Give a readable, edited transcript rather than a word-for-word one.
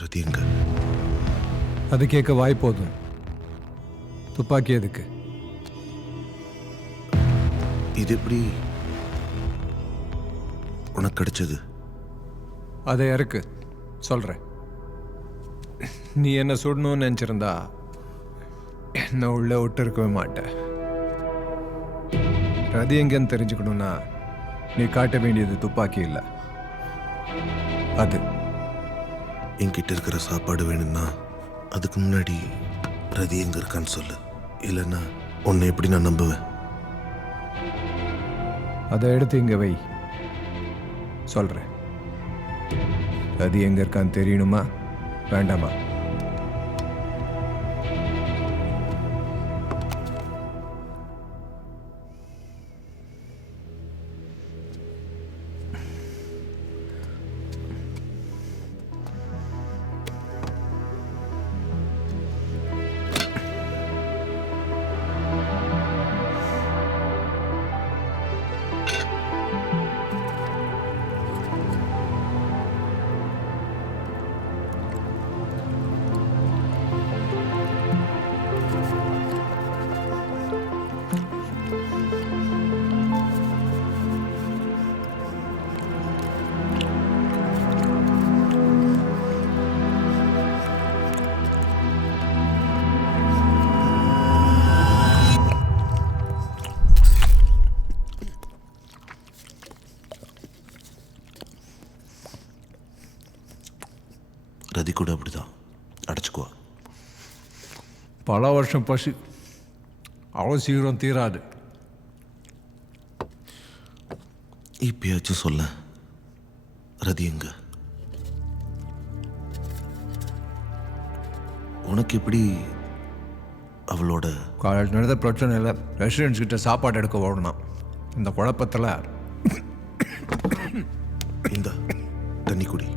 ரதி எங்க? அது கேட்க வாய் போதும். துப்பாக்கி எதுக்கு? இது எப்படி உனக்கு கிடைச்சது? அதை இறக்கு, சொல்கிறேன். நீ என்ன சுடணும்னு நினச்சிருந்தா என்ன உள்ளே விட்டு இருக்கவே மாட்டேன். ரதி எங்கன்னு தெரிஞ்சுக்கணும்னா நீ காட்ட வேண்டியது துப்பாக்கி இல்லை, அது. என்கிட்ட இருக்கிற சாப்பாடு வேணும்னா அதுக்கு முன்னாடி ரதி எங்க இருக்கான்னு சொல்லு. இல்லைன்னா உன்னை எப்படி நான் நம்புவேன்? அதை எடுத்து இங்கே வை, சொல்கிறேன். ரதி எங்கே இருக்கான்னு தெரியணுமா வேண்டாமா? ரதி கூட அப்படிதான் அடைச்சுக்குவா. பல வருஷம் பசி அவ்வளோ சீக்கிரம் தீராது. இப்பயாச்சும் சொல்ல, ரதி எங்க? உனக்கு எப்படி அவளோட? காலேஜ் நடந்த பிரச்சனை இல்லை, ரெசிடென்ட்ஸ் கிட்ட சாப்பாடு எடுக்க ஓடணும். இந்த குழப்பத்தில் இந்த தண்ணி குடி.